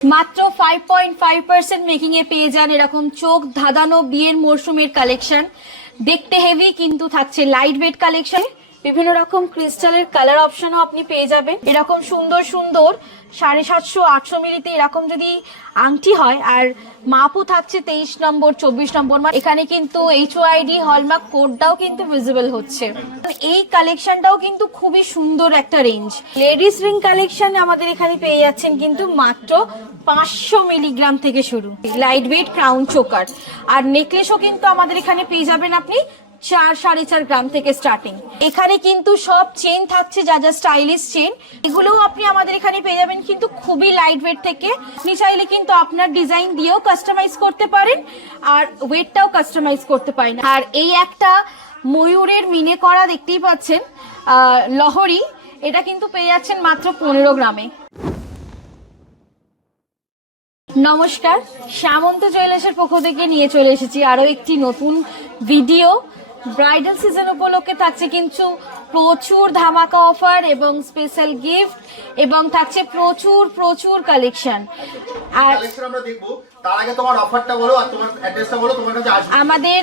মাত্র 5.5% মেকিং এ পেয়ে যান এরকম চোখ ধাঁধানো বিয়ের মরশুমের কালেকশন। দেখতে হেভি কিন্তু থাকছে লাইট ওয়েট কালেকশন। বিভিন্ন রকম ক্রিস্টালের কালার অপশনও আপনি পেয়ে যাবেন। এরকম সুন্দর সুন্দর 750-800 মিলিতে এরকম যদি আংটি হয়, আর মাপও থাকছে 23 নম্বর 24 নম্বর। এখানে কিন্তু HOID হলমার্ক কোডটাও কিন্তু ভিজিবল হচ্ছে। এই কালেকশনটাও কিন্তু খুবই সুন্দর একটা রেঞ্জ। লেডিস রিং কালেকশন আমাদের এখানে পেয়ে যাচ্ছেন কিন্তু মাত্র 500 মিলিগ্রাম থেকে শুরু, লাইট ওয়েট ক্রাউন চোকার। আর নেকলেসও কিন্তু আমাদের এখানে পেয়ে যাবেন আপনি 4-4.5 গ্রাম থেকে স্টার্টিং। এখানে কিন্তু সব চেন থাকছে, যা যা স্টাইলিশ চেন, এগুলোও আপনি আমাদের এখানে পেয়ে যাবেন কিন্তু খুবই লাইট ওয়েট থেকে। আপনি চাইলে কিন্তু আপনার ডিজাইন দিয়েও কাস্টমাইজ করতে পারেন, আর ওয়েটটাও কাস্টমাইজ করতে পারেন। আর এই একটা ময়ূরের মিনে করা দেখতেই পাচ্ছেন লহরি, এটা কিন্তু পেয়ে যাচ্ছেন মাত্র 15 গ্রামে। নমস্কার, সামন্ত জুয়েলার্সের পক্ষ থেকে নিয়ে চলে এসেছি আরো একটি নতুন ভিডিও। ব্রাইডাল সিজন উপলক্ষে থাকছে কিন্তু প্রচুর ধামাকা অফার এবং স্পেশাল গিফট, এবং থাকছে প্রচুর প্রচুর কালেকশন। আর আমরা দেখব, তার আগে তোমার অফারটা বলো আর তোমার অ্যাড্রেসটা বলো, তোমার কাছে আসবে। আমাদের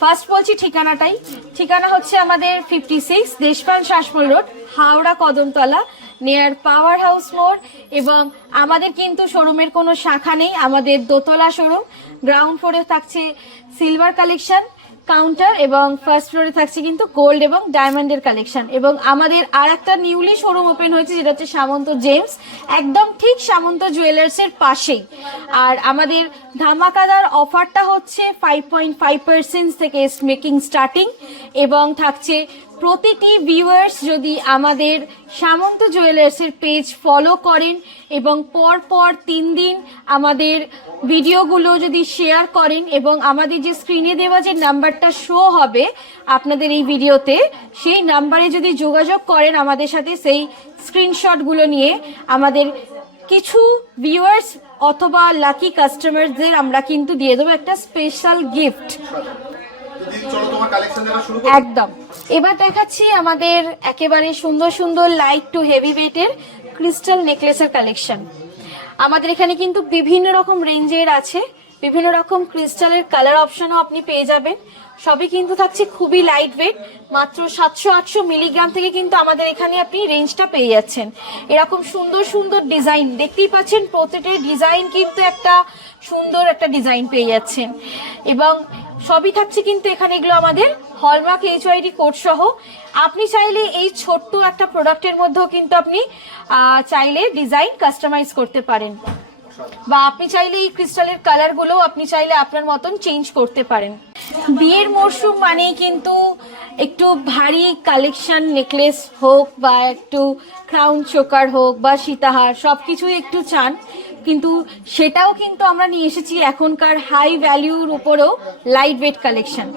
ফার্স্ট বলছি ঠিকানা হচ্ছে আমাদের 56 Deshpal Sasmal road, Howrah Kadamtala, near power house মোড়। এবং আমাদের কিন্তু শোরুমের কোনো শাখা নেই, আমাদের দোতলা শোরুম। গ্রাউন্ড ফ্লোরে থাকছে সিলভার কালেকশন কাউন্টার, এবং ফার্স্ট ফ্লোরে থাকছে কিন্তু গোল্ড এবং ডায়মন্ডের কালেকশন। এবং আমাদের আর একটা নিউলি শোরুম ওপেন হয়েছে, যেটা হচ্ছে সামন্ত জেমস, একদম ঠিক সামন্ত জুয়েলার্সের পাশেই। আর আমাদের ধামাকাদার অফারটা হচ্ছে 5.5% থেকে মেকিং স্টার্টিং, এবং থাকছে প্রতিটি ভিউয়ার্স যদি আমাদের সামন্ত জুয়েলার্সের পেজ ফলো করেন এবং পর 3 দিন আমাদের ভিডিওগুলো যদি শেয়ার করেন, এবং আমাদের যে স্ক্রিনে দেওয়া যে নাম্বারটা শো হবে আপনাদের এই ভিডিওতে, সেই নাম্বারে যদি যোগাযোগ করেন আমাদের সাথে, সেই স্ক্রিনশটগুলো নিয়ে আমাদের কিছু ভিউয়ার্স অথবা লাকি কাস্টমারদের আমরা কিন্তু দিয়ে দেবো একটা স্পেশাল গিফট। একদম। এবার দেখাচ্ছি আমাদের একেবারে সুন্দর সুন্দর লাইট টু হেভি ওয়েটের ক্রিস্টাল নেকলেসের কালেকশন। আমাদের এখানে কিন্তু বিভিন্ন রকম রেঞ্জের আছে, বিভিন্ন রকম ক্রিস্টালের কালার অপশনও আপনি পেয়ে যাবেন। সবই কিন্তু থাকছে খুবই লাইট ওয়েট, মাত্র 700-800 মিলিগ্রাম থেকে কিন্তু আমাদের এখানে আপনি রেঞ্জটা পেয়ে যাচ্ছেন। এরকম সুন্দর সুন্দর ডিজাইন দেখতেই পাচ্ছেন, প্রতিটা ডিজাইন কিন্তু একটা সুন্দর একটা ডিজাইন পেয়ে যাচ্ছেন। এবং সবই থাকছে কিন্তু এখানে এগুলো আমাদের হলমার্ক HOID কোড সহ। আপনি চাইলে এই ছোট্ট একটা প্রোডাক্টের মধ্যেও কিন্তু আপনি চাইলে ডিজাইন কাস্টমাইজ করতে পারেন, বা আপনি চাইলে এই ক্রিস্টালের কালারগুলো আপনি চাইলে আপনার মতন চেঞ্জ করতে পারেন। বিয়ের মরশুম মানেই কিন্তু একটু ভারী কালেকশন, নেকলেস হোক বা একটু ক্রাউন চোকার হোক বা সীতাহার, সব কিছুই একটু চান, কিন্তু সেটাও কিন্তু আমরা নিয়ে এসেছি এখনকার হাই ভ্যালিউর উপরেও লাইট ওয়েট কালেকশন।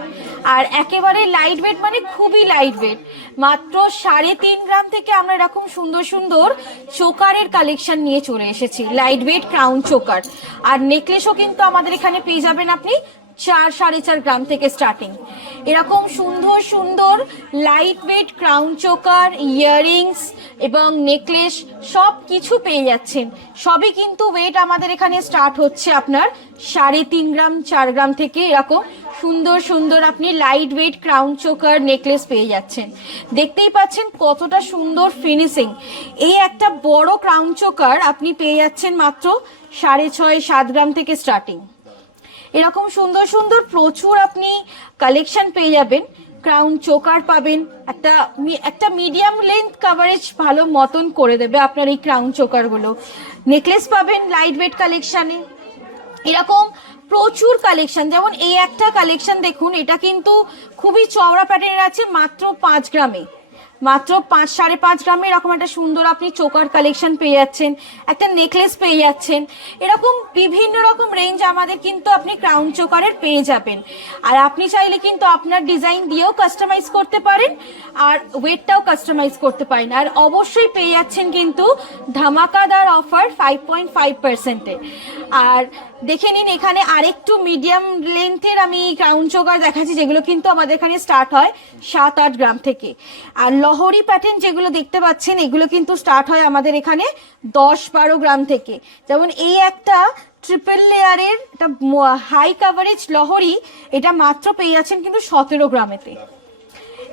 আর একেবারে লাইট ওয়েট মানে খুবই লাইট ওয়েট, মাত্র 3.5 গ্রাম থেকে আমরা এরকম সুন্দর সুন্দর চোকারের কালেকশন নিয়ে চলে এসেছি, লাইট ওয়েট ক্রাউন চোকার। আর নেকলেসও কিন্তু আমাদের এখানে পেয়ে যাবেন আপনি 4-4.5 গ্রাম থেকে স্টার্টিং। এরকম সুন্দর সুন্দর light weight crown choker, earrings এবং নেকলেস সব কিছু পেয়ে যাচ্ছেন। সবই কিন্তু ওয়েট আমাদের এখানে স্টার্ট হচ্ছে আপনার 3.5 গ্রাম 4 গ্রাম থেকে। এরকম সুন্দর সুন্দর আপনি light weight crown choker necklace পেয়ে যাচ্ছেন। দেখতেই পাচ্ছেন কতটা সুন্দর ফিনিশিং। এই একটা বড় ক্রাউন চোকার আপনি পেয়ে যাচ্ছেন মাত্র 6.5-7 গ্রাম থেকে স্টার্টিং। এরকম সুন্দর সুন্দর প্রচুর আপনি কালেকশন পেয়ে যাবেন। ক্রাউন চোকার পাবেন, একটা মিডিয়াম লেন্থ কাভারেজ ভালো মতন করে দেবে আপনার এই ক্রাউন চোকারগুলো। নেকলেস পাবেন লাইট ওয়েট কালেকশানে, এরকম প্রচুর কালেকশন। যেমন এই একটা কালেকশন দেখুন, এটা কিন্তু খুবই চওড়া প্যাটার্নের আছে, মাত্র 5 গ্রামে, মাত্র 5-5.5 গ্রামে এরকম একটা সুন্দর আপনি চোকার কালেকশন পেয়ে যাচ্ছেন, একটা নেকলেস পেয়ে যাচ্ছেন। এরকম বিভিন্ন রকম রেঞ্জ আমাদের কিন্তু আপনি ক্রাউন চোকারের পেয়ে যাবেন। আর আপনি চাইলে কিন্তু আপনার ডিজাইন দিয়েও কাস্টমাইজ করতে পারেন, আর ওয়েটটাও কাস্টমাইজ করতে পারেন। আর অবশ্যই পেয়ে যাচ্ছেন কিন্তু ধামাকাদার অফার 5.5%-এ। আর দেখে নিন এখানে আরেকটু মিডিয়াম লেন্থের আমি ক্রাউন চোকার দেখাচ্ছি, যেগুলো কিন্তু আমাদের এখানে স্টার্ট হয় 7-8 গ্রাম থেকে। আর লহরি প্যাটার্ন যেগুলো দেখতে পাচ্ছেন এগুলো কিন্তু স্টার্ট হয় আমাদের এখানে 10-12 গ্রাম থেকে। যেমন এই একটা ট্রিপল লেয়ারের একটা হাই কাভারেজ লহরি, এটা মাত্র পেয়ে যাচ্ছেন কিন্তু 17 গ্রামেতে।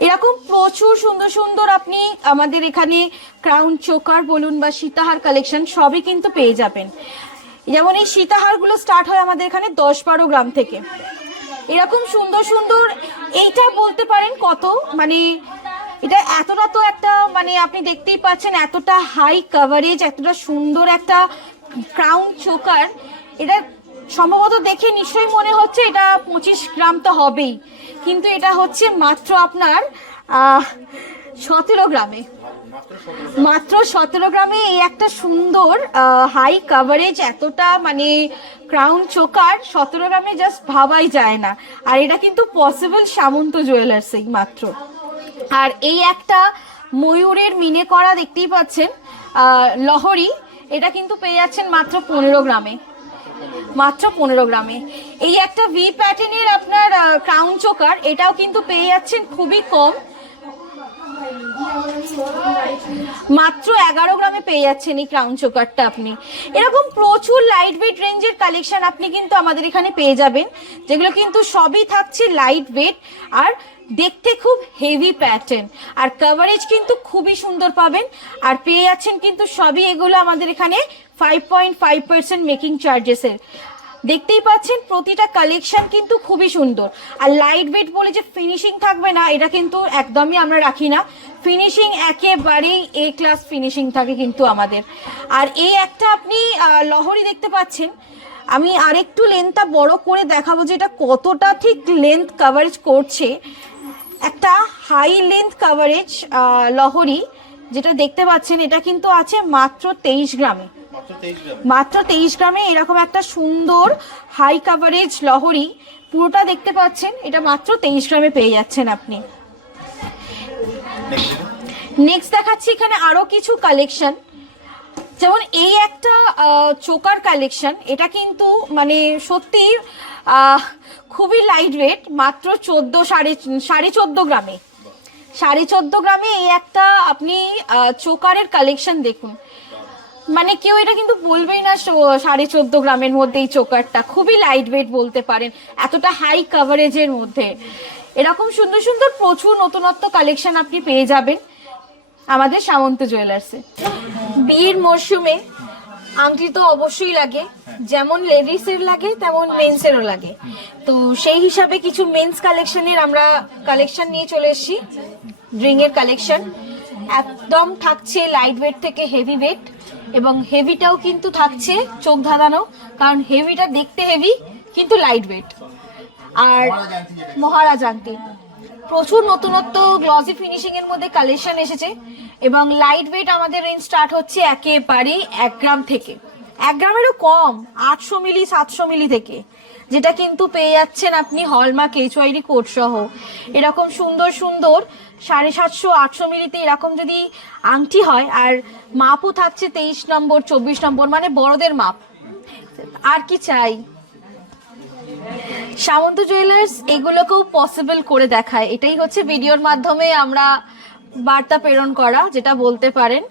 এরকম প্রচুর সুন্দর সুন্দর আপনি আমাদের এখানে ক্রাউন চোকার বলুন বা সীতাহার কালেকশন সবই কিন্তু পেয়ে যাবেন। যেমন এই সীতাহারগুলো স্টার্ট হয় আমাদের এখানে 10-12 গ্রাম থেকে। এরকম সুন্দর সুন্দর, এইটা বলতে পারেন কত, মানে এটা এতটা তো একটা, মানে আপনি দেখতেই পাচ্ছেন এতটা হাই কাভারেজ, এতটা সুন্দর একটা ক্রাউন চোকার। এটা সম্ভবত দেখে নিশ্চয়ই মনে হচ্ছে এটা 25 গ্রাম তো হবেই, কিন্তু এটা হচ্ছে মাত্র আপনার 17 গ্রামে। মাত্র 17 গ্রামে এই একটা সুন্দর হাই কাভারেজ এতটা মানে ক্রাউন চোকার 17 গ্রামে জাস্ট ভাবাই যায় না। আর এটা কিন্তু পসিবল সামন্ত জুয়েলার্সেই মাত্র। আর এই একটা ময়ূরের মিনে করা দেখতেই পাচ্ছেন লহরি, এটা কিন্তু পেয়ে যাচ্ছেন মাত্র 15 গ্রামে। মাত্র 15 গ্রামে। এই একটা ভি প্যাটার্নের আপনার ক্রাউন চোকার, এটাও কিন্তু পেয়ে যাচ্ছেন খুবই কম, মাত্র 11 গ্রামে পেয়ে যাচ্ছেন এই ক্রাউন চোকারটা আপনি। এরকম প্রচুর লাইট ওয়েট রেঞ্জের কালেকশন আপনি কিন্তু আমাদের এখানে পেয়ে যাবেন, যেগুলো কিন্তু সবই থাকছে লাইট ওয়েট আর দেখতে খুব হেভি প্যাটার্ন, আর কভারেজ কিন্তু খুবই সুন্দর পাবেন। আর পেয়ে যাচ্ছেন কিন্তু সবই এগুলো আমাদের এখানে 5.5% মেকিং চার্জেসের। দেখতেই পাচ্ছেন প্রতিটা কালেকশন কিন্তু খুবই সুন্দর। আর লাইট ওয়েট বলে যে ফিনিশিং থাকবে না, এটা কিন্তু একদমই আমরা রাখি না। ফিনিশিং একেবারেই এ ক্লাস ফিনিশিং থাকে কিন্তু আমাদের। আর এই একটা আপনি লহরি দেখতে পাচ্ছেন, আমি আরেকটু লেন্থটা বড় করে দেখাবো যে এটা কতটা ঠিক লেন্থ কভারেজ করছে। একটা হাই লেন্থ কভারেজ লহরি যেটা দেখতে পাচ্ছেন, এটা কিন্তু আছে মাত্র 23 গ্রামে। মাত্র 23 গ্রামে এরকম একটা সুন্দর হাই কাভারেজ লহরি পুরোটা দেখতে পাচ্ছেন, এটা মাত্র 23 গ্রামে পেয়ে যাচ্ছেন আপনি। নেক্সট দেখাচ্ছি এখানে আরো কিছু কালেকশন, যেমন এই একটা চোকার কালেকশন, এটা কিন্তু মানে সত্যি খুবই লাইট ওয়েট, মাত্র 14.5 গ্রামে। 14.5 গ্রামে এই একটা আপনি চোকারের কালেকশন দেখুন, মানে কেউ এটা কিন্তু বলবেই না 14.5 গ্রামের মধ্যে এই চোকারটা খুবই লাইট ওয়েট বলতে পারেন, এতটা হাই কাভারেজের মধ্যে। এরকম সুন্দর সুন্দর প্রচুর নতুনত্ব কালেকশন আপনি পেয়ে যাবেন আমাদের সামন্ত জুয়েলার্সে। বিয়ের মরশুমে আংটি তো অবশ্যই লাগে, যেমন লেডিসের লাগে তেমন মেন্সেরও লাগে। তো সেই হিসাবে কিছু মেন্স কালেকশনের আমরা কালেকশন নিয়ে চলে এসেছি। রিং এর কালেকশন একদম থাকছে লাইট ওয়েট থেকে হেভি ওয়েট, এবং হেভিটাও কিন্তু থাকছে চোখ ধাঁধানো, কারণ হেভিটা দেখতে হেভি কিন্তু লাইট ওয়েট। আর মহারাজ আংটি প্রচুর নতুনত্ব গ্লসি ফিনিশিং এর মধ্যে কালেকশন এসেছে, এবং লাইট ওয়েট আমাদের রেঞ্জ স্টার্ট হচ্ছে একেবারেই 1 গ্রাম থেকে, 1 গ্রামেরও কম, 800 মিলি 700 মিলি থেকে, যেটা কিন্তু পেয়ে যাচ্ছেন আপনি হলমার্ক HYD কোড সহ। এরকম সুন্দর সুন্দর 750-800 মিলিতে এরকম যদি আংটি হয়, আর মাপও থাকছে 23 নম্বর 24 নম্বর, মানে বড়দের মাপ, আর কি চাই। সামন্ত জুয়েলার্স এগুলোকেও পসিবল করে দেখায়, এটাই হচ্ছে ভিডিওর মাধ্যমে আমরা বার্তা প্রেরণ করা, যেটা বলতে পারেন।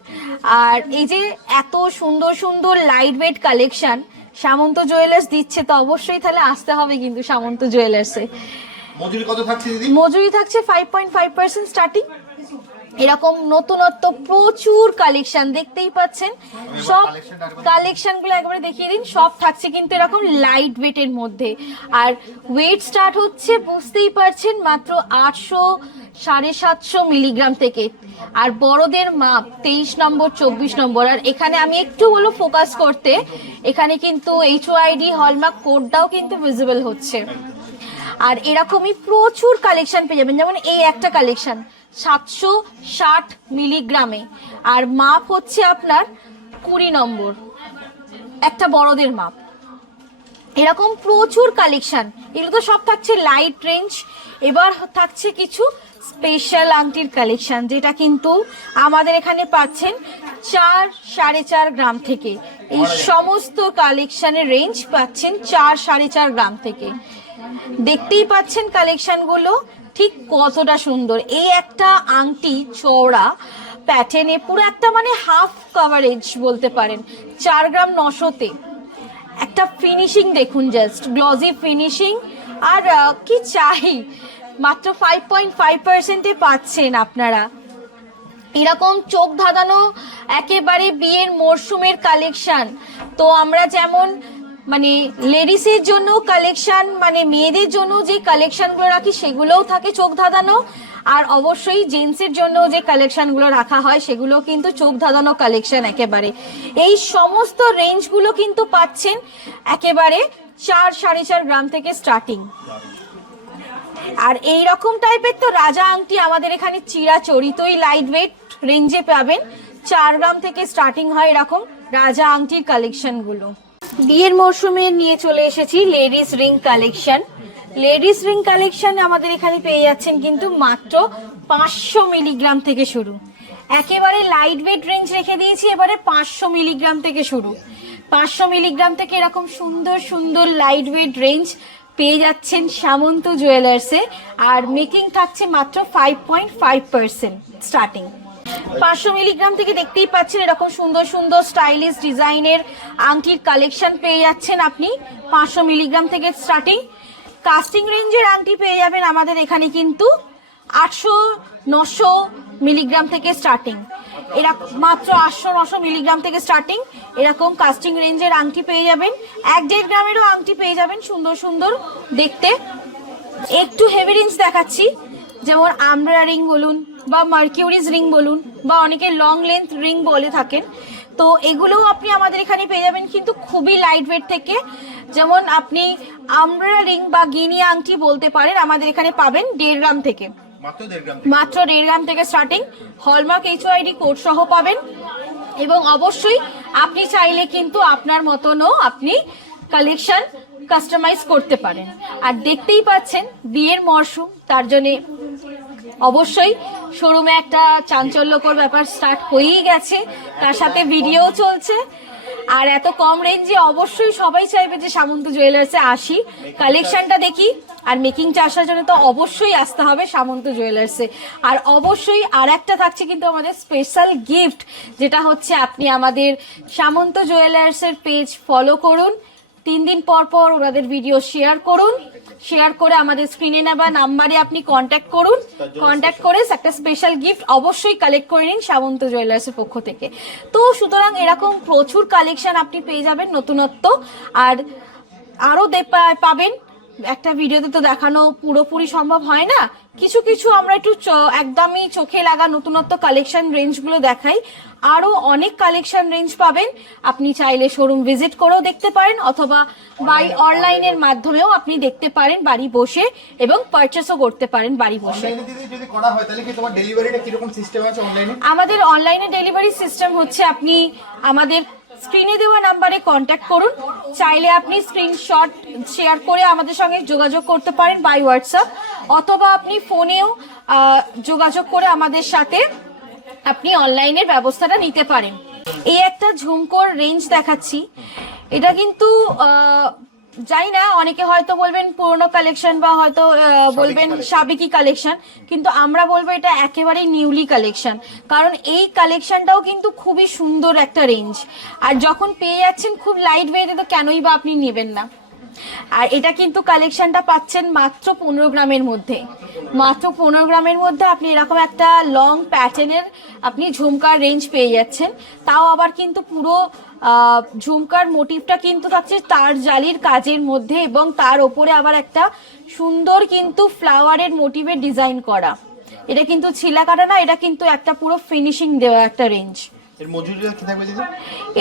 আর এই যে এত সুন্দর সুন্দর লাইট ওয়েট কালেকশন সামন্ত জুয়েলার্স দিচ্ছে, তো অবশ্যই তাহলে আসতে হবে কিন্তু সামন্ত জুয়েলার্সে। মজুরি কত থাকছে দিদি? মজুরি থাকছে 5.5% স্টার্টিং। এরকম নতুনত্ব প্রচুর কালেকশন দেখতেই পাচ্ছেন, সব কালেকশন গুলো একবারে দেখিয়ে দিন। সব থাকছে কিন্তু এরকম লাইট ওয়েটের মধ্যে, আর ওয়েট স্টার্ট হচ্ছে বুঝতেই পারছেন মাত্র 800-750 মিলিগ্রাম থেকে, আর বড়দের মাপ 23 নম্বর 24 নম্বর। আর এখানে আমি একটু বলো ফোকাস করতে, এখানে কিন্তু HYD হলমার্ক কোডটাও কিন্তু ভিজিবল হচ্ছে। আর এরকমই প্রচুর কালেকশন পেয়ে যাবেন, যেমন এই একটা কালেকশন 760 মিলিগ্রামে, আর মাপ হচ্ছে আপনার 20 নম্বর, একটা বড়দের মাপ। এরকম প্রচুর কালেকশন, এগুলো তো সব থাকছে লাইট রেঞ্জ। এবার থাকছে কিছু স্পেশাল আংটির কালেকশন, যেটা কিন্তু আমাদের এখানে পাচ্ছেন 4-4.5 গ্রাম থেকে। এই সমস্ত কালেকশনের রেঞ্জ পাচ্ছেন 4-4.5 গ্রাম থেকে। দেখতেই পাচ্ছেন কালেকশনগুলো ঠিক কতটা সুন্দর। এই একটা আংটি চওড়া প্যাটার্নে পুরো একটা মানে হাফ কভারেজ বলতে পারেন, 4 গ্রাম 900-তে। একটা ফিনিশিং দেখুন, জাস্ট গ্লজি ফিনিশিং। আর কি চাই, মাত্র 5.5%-এ পাচ্ছেন আপনারা। এরকম চোখ ধাঁধানো একেবারে বিয়ের মরশুমের কালেকশন। তো আমরা যেমন মানে লেডিসের জন্য কালেকশন, মানে মেয়েদের জন্য যে কালেকশনগুলো রাখি সেগুলোও থাকে চোখ ধাঁধানো, আর অবশ্যই জেন্টসের জন্য যে কালেকশনগুলো রাখা হয় সেগুলো কিন্তু চোখ ধাঁধানো কালেকশন একেবারে। এই সমস্ত রেঞ্জগুলো কিন্তু পাচ্ছেন একেবারে 4-4.5 গ্রাম থেকে স্টার্টিং। আর এই রকম টাইপের তো রাজা আংটি আমাদের এখানে চিরাচরিতই লাইট ওয়েট রেঞ্জে পাবেন। 4 গ্রাম থেকে স্টার্টিং হয় এরকম রাজা আংটির কালেকশনগুলো। বিয়ের মরশুমে নিয়ে চলে এসেছি ladies ring collection. Ladies ring collection আমাদের এখানে পেয়ে যাচ্ছেন কিন্তু মাত্র 500 মিলিগ্রাম থেকে শুরু। একেবারে লাইট ওয়েট রেঞ্জ রেখে দিয়েছি, এবারে 500 মিলিগ্রাম থেকে শুরু। 500 মিলিগ্রাম থেকে এরকম সুন্দর সুন্দর লাইট ওয়েট রেঞ্জ পেয়ে যাচ্ছেন সামন্ত জুয়েলার্সে। আর মেকিং থাকছে মাত্র 5.5% স্টার্টিং। 500 মিলিগ্রাম থেকে দেখতেই পাচ্ছেন এরকম সুন্দর সুন্দর স্টাইলিশ ডিজাইনের আংটির কালেকশন পেয়ে যাচ্ছেন আপনি 500 মিলিগ্রাম থেকে স্টার্টিং। কাস্টিং রেঞ্জের আংটি পেয়ে যাবেন আমাদের এখানে কিন্তু 800-900 মিলিগ্রাম থেকে স্টার্টিং। এরা মাত্র 800-900 মিলিগ্রাম থেকে স্টার্টিং এরকম কাস্টিং রেঞ্জের আংটি পেয়ে যাবেন। 1-1.5 গ্রামেরও আংটি পেয়ে যাবেন সুন্দর সুন্দর দেখতে। একটু হেভি রেঞ্জ দেখাচ্ছি, যেমন আমব্রেলা রিং বলুন বা মার্কিউরিজ রিং বলুন বা অনেকে লং লেন্থ রিং বলে থাকেন, তো এগুলোও আপনি আমাদের এখানে পেয়ে যাবেন কিন্তু খুবই লাইট ওয়েট থেকে। যেমন আপনি আমব্রেলা রিং বা গিনি আংটি বলতে পারেন, আমাদের এখানে পাবেন 1.5 গ্রাম থেকে, মাত্র 1.5 গ্রাম থেকে স্টার্টিং। হলমার্ক HOID কোড সহ পাবেন। এবং অবশ্যই আপনি চাইলে কিন্তু আপনার মতনও আপনি কালেকশন কাস্টমাইজ করতে পারেন। আর দেখতেই পাচ্ছেন বিয়ের মরশুম, তার জন্যে অবশ্যই শোরুমে একটা চাঞ্চল্যকর ব্যাপার স্টার্ট হয়েই গেছে, তার সাথে ভিডিও চলছে। আর এত কম রেঞ্জে অবশ্যই সবাই চাইবে যে সামন্ত জুয়েলার্সে আসি, কালেকশনটা দেখি। আর মেকিংটা আসার জন্য তো অবশ্যই আসতে হবে সামন্ত জুয়েলার্সে। আর অবশ্যই আর একটা থাকছে কিন্তু আমাদের স্পেশাল গিফট, যেটা হচ্ছে আপনি আমাদের সামন্ত জুয়েলার্সের পেজ ফলো করুন, 3 দিন পর পর ওনাদের ভিডিও শেয়ার করুন, শেয়ার করে আমাদের স্ক্রিনে নেওয়া নাম্বারে আপনি কন্ট্যাক্ট করুন, কন্ট্যাক্ট করে একটা স্পেশাল গিফট অবশ্যই কালেক্ট করে নিন সামন্ত জুয়েলার্সের পক্ষ থেকে। তো সুতরাং এরকম প্রচুর কালেকশন আপনি পেয়ে যাবেন নতুনত্ব। আর আরও পাবেন, একটা ভিডিওতে তো দেখানো পুরোপুরি সম্ভব হয় না, কিছু কিছু আমরা একটু একদমই চোখে লাগা নতুনত্ব কালেকশন রেঞ্জগুলো দেখাই। আরও অনেক কালেকশন রেঞ্জ পাবেন, আপনি চাইলে শোরুম ভিজিট করেও দেখতে পারেন, অথবা বাই অনলাইনের মাধ্যমেও আপনি দেখতে পারেন বাড়ি বসে, এবং পারচেসও করতে পারেন বাড়ি বসে। যদি করা হয় তাহলে কি তোমার ডেলিভারিটা কি রকম সিস্টেম আছে অনলাইনে? আমাদের অনলাইনে ডেলিভারি সিস্টেম হচ্ছে, আপনি আমাদের স্ক্রিনে দেওয়া নাম্বারে কন্ট্যাক্ট করুন, চাইলে আপনি স্ক্রিনশট শেয়ার করে আমাদের সঙ্গে যোগাযোগ করতে পারেন বাই হোয়াটসঅ্যাপ, অথবা আপনি ফোনেও যোগাযোগ করে আমাদের সাথে আপনি অনলাইনের ব্যবস্থাটা নিতে পারেন। এই একটা ঝুমকোর রেঞ্জ দেখাচ্ছি, এটা কিন্তু জানি না, অনেকে হয়তো বলবেন পুরনো কালেকশন বা হয়তো বলবেন সাবেকি কালেকশন, কিন্তু আমরা বলবো এটা একেবারেই নিউলি কালেকশন, কারণ এই কালেকশনটাও কিন্তু খুবই সুন্দর একটা রেঞ্জ। আর যখন পেয়ে যাচ্ছেন খুব লাইট ওয়েটে, তো কেনই বা আপনি নেবেন না। আর এটা কিন্তু কালেকশনটা পাচ্ছেন মাত্র 15 গ্রামের মধ্যে, মাত্র 15 গ্রামের মধ্যে আপনি এরকম একটা লং প্যাটার্নের আপনি ঝুমকার রেঞ্জ পেয়ে যাচ্ছেন। তাও আবার কিন্তু পুরো ঝুমকার মোটিভটা কিন্তু থাকছে তার জালির কাজের মধ্যে, এবং তার ওপরে আবার একটা সুন্দর কিন্তু ফ্লাওয়ারের মোটিভের ডিজাইন করা। এটা কিন্তু ছিলা কাটা না, এটা কিন্তু একটা পুরো ফিনিশিং দেওয়া একটা রেঞ্জ। এর মজুরিটা কি থাকবে দিদি?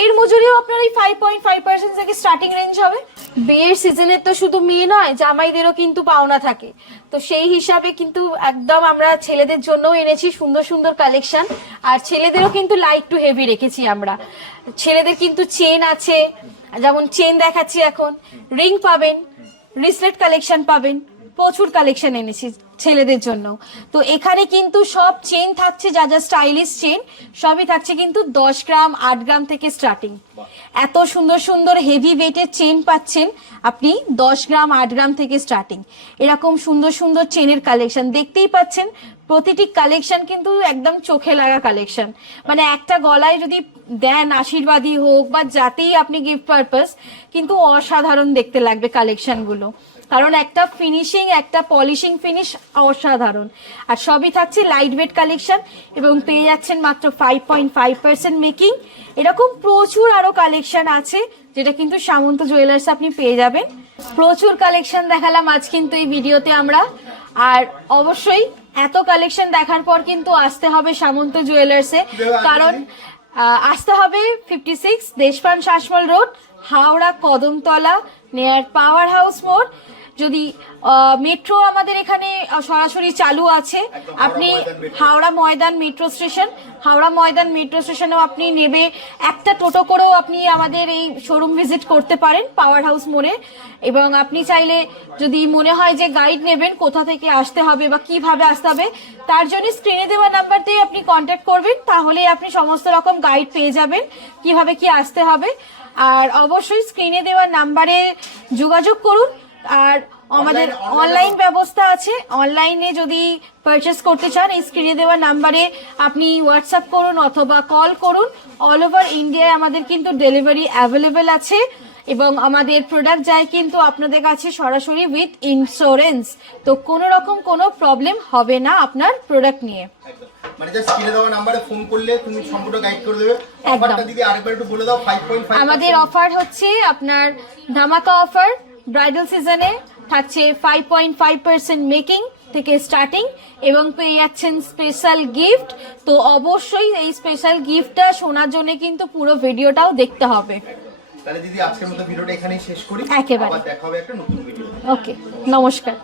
এর মজুরিও আপনার এই 5.5% থেকে স্টার্টিং রেঞ্জ হবে। বিয়ের সিজনে তো শুধু মেয়ে নয়, জামাইদেরও কিন্তু পাওনা থাকে, তো সেই হিসাবে কিন্তু একদম আমরা ছেলেদের জন্যও এনেছি সুন্দর সুন্দর কালেকশন। আর ছেলেদেরও কিন্তু লাইট টু হেভি রেখেছি আমরা। ছেলেদের কিন্তু চেন আছে, যেমন চেন দেখাচ্ছি এখন, রিং পাবেন, রিসলেট কালেকশন পাবেন, প্রচুর কালেকশন এনেছি ছেলেদের জন্য। তো এখানে কিন্তু সব চেন থাকছে, যা যা স্টাইলিশ চেন সবই থাকছে কিন্তু 10 গ্রাম 8 গ্রাম থেকে স্টার্টিং। এত সুন্দর সুন্দর হেভি ওয়েটের চেন পাচ্ছেন আপনি 10 গ্রাম 8 গ্রাম থেকে স্টার্টিং। এরকম সুন্দর সুন্দর চেনের কালেকশন দেখতেই পাচ্ছেন, প্রতিটি কালেকশন কিন্তু একদম চোখে লাগা কালেকশন। মানে একটা গলায় যদি দেন, আশীর্বাদী হোক বা যাতেই আপনি গিফট পারপাস, কিন্তু অসাধারণ দেখতে লাগবে কালেকশনগুলো, কারণ একটা ফিনিশিং, একটা পলিশিং ফিনিশ অসাধারণ। আর সবই থাকছে লাইট ওয়েট কালেকশন এবং পেয়ে যাচ্ছেন মাত্র 5.5% মেকিং। এরকম প্রচুর আরো কালেকশন আছে যেটা কিন্তু সামন্ত জুয়েলার্স আপনি পেয়ে যাবেন। প্রচুর কালেকশন দেখালাম আজ কিন্তু এই ভিডিওতে আমরা, আর অবশ্যই এত কালেকশন দেখার পর কিন্তু আসতে হবে সামন্ত জুয়েলার্সে, কারণ আসতে হবে 56 Deshpan Sasmal road, Howrah Kadamtala, near power house মোড়। যদি মেট্রো আমাদের এখানে সরাসরি চালু আছে, আপনি Howrah Maidan metro station, Howrah Maidan metro স্টেশনেও আপনি নেবে একটা টোটো করেও আপনি আমাদের এই শোরুম ভিজিট করতে পারেন পাওয়ার হাউস মোড়ে। এবং আপনি চাইলে যদি মনে হয় যে গাইড নেবেন কোথা থেকে আসতে হবে বা কিভাবে আসতে হবে, তার জন্য স্ক্রিনে দেওয়া নাম্বার দিয়ে আপনি কন্ট্যাক্ট করবেন, তাহলে আপনি সমস্ত রকম গাইড পেয়ে যাবেন কিভাবে কি আসতে হবে। আর অবশ্যই স্ক্রিনে দেওয়া নাম্বারে যোগাযোগ করুন। আর আমাদের অনলাইন ব্যবস্থা আছে, অনলাইনে যদি পারচেস করতে চান এই স্ক্রিনে দেওয়া নাম্বারে আপনি হোয়াটসঅ্যাপ করুন অথবা কল করুন। অল ওভার ইন্ডিয়ায় আমাদের কিন্তু ডেলিভারি অ্যাভেলেবেল আছে এবং আমাদের প্রোডাক্ট যায় কিন্তু আপনাদের কাছে সরাসরি উইথ ইন্স্যুরেন্স। তো কোনো রকম কোনো প্রবলেম হবে না আপনার প্রোডাক্ট নিয়ে। মানে জাস্ট স্ক্রিনে দেওয়া নম্বরে ফোন করলে তুমি সম্পূর্ণ গাইড করে দেবে। অফারটা দিদি আরেকবার একটু বলে দাও। 5.5 আমাদের অফার হচ্ছে আপনার ধামাকা অফার, ব্রাইডাল সিজনে থাকছে 5.5% মেকিং থেকে স্টার্টিং এবং পেয়ে যাচ্ছেন স্পেশাল গিফট। তো অবশ্যই এই স্পেশাল গিফটটা শোনার জন্য কিন্তু পুরো ভিডিওটাও দেখতে হবে। তাহলে দিদি আজকের মতো ভিডিওটা এখানেই শেষ করি, একেবারে। আবার দেখা হবে একটা নতুন ভিডিও। ওকে, নমস্কার।